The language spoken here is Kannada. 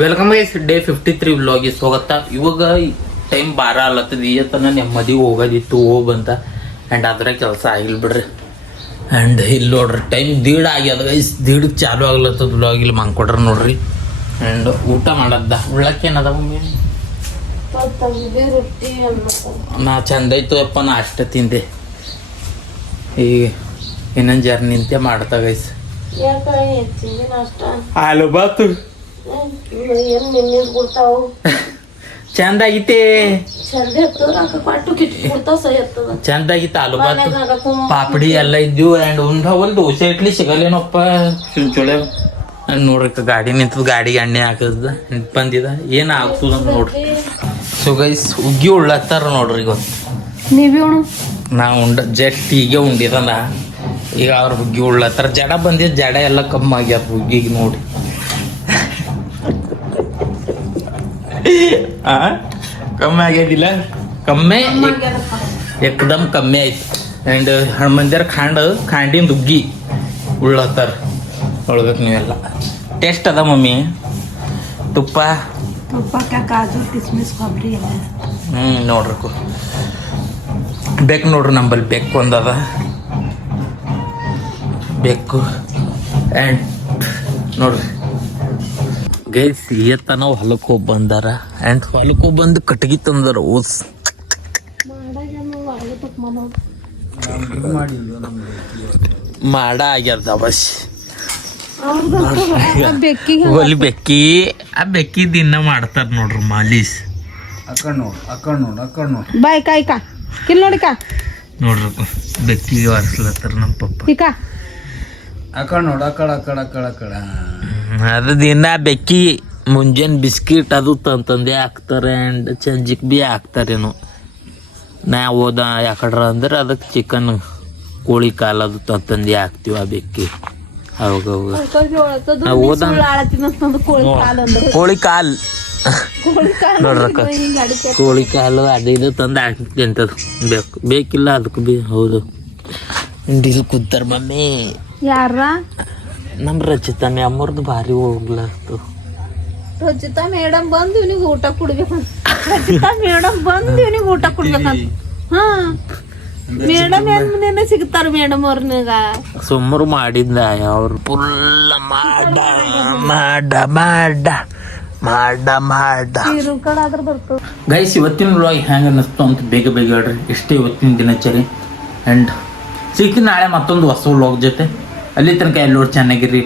ವೆಲ್ಕಮ್ ಗೈಸ್ ಡೇ 53 ವ್ಲಾಗ್ ಸ್ವಾಗತ. ಇವಾಗ ಟೈಮ್ 12 ಅಲ್ಲತ್ತದ. ತನ ನೆಮ್ಮದಿ ಹೋಗೋದಿತ್ತು ಹೋಗಂತ ಆ್ಯಂಡ್ ಅದ್ರ ಕೆಲಸ ಆಗಿಲ್ಲ ಬಿಡ್ರಿ. ಆ್ಯಂಡ್ ಇಲ್ಲಿ ನೋಡ್ರಿ ಟೈಮ್ 1:30 ಆಗ್ಯದ ಗೈಸ್. 1:30 ಚಾಲು ಆಗ್ಲತ್ತದ ವ್ಲಾಗ್. ಇಲ್ಲಿ ಮಾಡ್ಕೊಡ್ರಿ ನೋಡ್ರಿ. ಆ್ಯಂಡ್ ಊಟ ಮಾಡದ್ದ ಉಳ್ಳಕ್ಕೆ ಏನದ ಮಮ್ಮಿ? ನಾ ಚಂದ ಐತು ಅಪ್ಪ. ನಾ ಅಷ್ಟೇ ತಿಂದೆ. ಈಗ ಇನ್ನೊಂದು ಜರ್ ನಿಂತೆ ಮಾಡ್ತಾ ಗೈಸ್. ಆಲು ಬಾತು ಚಂದಾಗಿತ್ತೆ. ಚಂದಾಗಿತ್ತು ಆಲು ಬಾತು ಪಾಪಡಿ ಎಲ್ಲ ಇದ್ದೀವಿ. ಆ್ಯಂಡ್ ಉಂಡವಲ್ ದೋಸೆ ಇಡ್ಲಿ ಸಿಗಲ್ಲೇನಪ್ಪ ಚುಂಚೋಳೆ. ನೋಡ್ರಿ ಗಾಡಿ ನಿಂತದ. ಗಾಡಿಗೆ ಎಣ್ಣೆ ಹಾಕದ ಬಂದಿದ ಏನು ಆಗ್ತದ ನೋಡ್ರಿ. ಸೊ ಗೈಸ್ ಉಗ್ಗಿ ಉಳ್ಳತ್ತಾರ ನೋಡ್ರಿ. ಇವತ್ತು ನಾ ಜಸ್ಟ್ ಈಗ ಉಂಡಿದಲ್ಲ. ಈಗ ಅವ್ರ ಹುಗ್ಗಿ ಉಳ್ಳತ್ತಾರ. ಜಡ ಬಂದಿದ್ದು. ಜಡ ಎಲ್ಲ ಕಮ್ಮಿ ಆಗ್ಯಾರ ಹುಗ್ಗಿಗೆ ನೋಡಿ. ಕಮ್ಮಿ ಆಗ್ಯದಿಲ್ಲ. ಕಮ್ಮಿ ಏಕದಮ್ ಕಮ್ಮಿ ಆಯ್ತು. ಆ್ಯಂಡ್ ಹಣ್ಮಂದಿರ ಖಾಂಡಿನ ಹುಗ್ಗಿ ಉಳ್ಳತ್ತಾರ. ನೋಡ್ಬೇಕು ನೀವೆಲ್ಲ. ಟೇಸ್ಟ್ ಅದ ಮಮ್ಮಿ. ತುಪ್ಪ ಕಾಜು ಕಿಸ್ಮಿಸ್ ಕೊಬ್ಬರಿ ಎಲ್ಲ ನೋಡ್ರಿ ಬೇಕು ನೋಡ್ರಿ. ನಂಬಲ್ಲಿ ಬೆಕ್ಕು ಒಂದದ. ಬೆಕ್ಕು ಆ್ಯಂಡ್ ನೋಡ್ರಿ ಗೈಸ್ ನಾವು ಹೊಲಕ್ಕೆ ಹೋಗಿ ಬಂದಾರ. ಆ್ಯಂಡ್ ಹೊಲಕ್ಕೆ ಹೋಗಿ ಬಂದು ಕಟ್ಗಿ ತಂದಾರ. ಓಸ್ ಮಾಡ ಆಗ್ಯದ ಬಸ್. ಒಲಿ ಬೆಕ್ಕಿ ಆ ಬೆಕ್ಕಿ ದಿನ ಮಾಡ್ತಾರ ನೋಡ್ರಿ ಮಾಲೀಸ್. ಬಾಯ್ ಕಾಯ್ಕ ಕಿಲ್ ನೋಡಿಕ ನೋಡ್ರಿ ಬೆಕ್ಕಿಗೆ ಒರೆಸ್ಲತ್ತಾರ ನಮ್ಮ ಪಪ್ಪ. ಅದು ದಿನ ಬೆಕ್ಕಿ ಮುಂಜಾನೆ ಬಿಸ್ಕಿಟ್ ಅದು ತಂದೆ ಹಾಕ್ತಾರೆ. ಆ್ಯಂಡ್ ಸಂಜಿಕ್ ಬಿ ಹಾಕ್ತಾರೇನು. ನಾ ಹೋದ ಯಾಕಡ್ರ ಅಂದ್ರೆ ಅದಕ್ಕೆ ಚಿಕನ್ ಕೋಳಿ ಕಾಲು ಅದು ತಂದೆ ಹಾಕ್ತೀವಿ ಆ ಬೆಕ್ಕಿ. ಅವಾಗ ಕೋಳಿ ಕಾಲು ನೋಡ್ರಕ್ಕ ಕೋಳಿ ಕಾಲು ಅದು ಇದು ತಂದು ಹಾಕ್ತಿ ಅಂತದು. ಬೇಕಿಲ್ಲ ಅದಕ್ಕೆ ಬಿ. ಹೌದು ಇಲ್ಲಿ ಕೂತಾರ ಮಮ್ಮಿ. ಯಾರ ನಮ್ಮ ರಚಿತಾ ಅಮ್ಮರ್ದು ಭಾರಿ ಹೋಗ್ಲತ್ತು. ರಚಿತಾ ಮೇಡಮ್ ಬಂದು ಇವನಿಗೆ ಊಟ ಕೊಡ್ಬೇಕಂತ. ರಚಿತಾ ಮೇಡಮ್ ಬಂದು ಇವನಿಗೆ ಊಟ ಕೊಡ್ಬೇಕಂತ. ಹಾ ಮೇಡಮ್ ಏನ್ ಸಿಗ್ತಾರ ಮೇಡಮ್ ಅವ್ರನಾಗ. ಸುಮ್ಮರು ಮಾಡಿದ್ದ ಅವ್ರು ಫುಲ್ ಮಾಡ ಮಾಡ ಮಾಡ ಮಾಡ ಮಾಡ ಬರ್ತದ. ಗೈಸ್ ಇವತ್ತಿನ ವ್ಲಾಗ್ ಹೆಂಗೆ ಅನ್ನಿಸ್ತು ಅಂತ ಬೇಗ ಬೇಗ ಹೇಳ್ರಿ. ಇಷ್ಟೇ ಇವತ್ತಿನ ದಿನಚರಿ. ಆ್ಯಂಡ್ ಸಿಗ್ತೀನಿ ನಾಳೆ ಮತ್ತೊಂದು ಹೊಸ ವ್ಲಾಗ್ ಜೊತೆ. ಅಲ್ಲಿ ತನಕ ಎಲ್ಲರೂ ಚೆನ್ನಾಗಿರಿ.